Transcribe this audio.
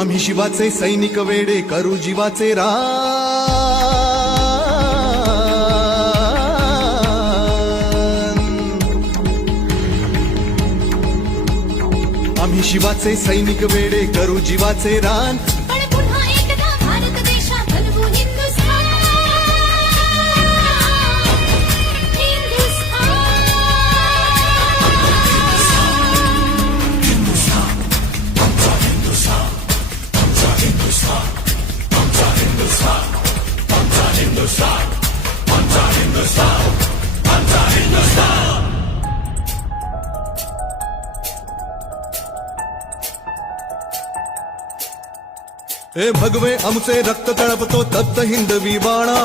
आम्ही शिवाचे सैनिक वेडे करू जीवाचे आम्ही शिवाचे सैनिक वेडे करू जीवाचे रान पण पुन्हा एकदा भारत देशा बनवू हिंदुस्थान हे भगवे आमचे रक्त तळपतो तप्त हिंदवी बाणा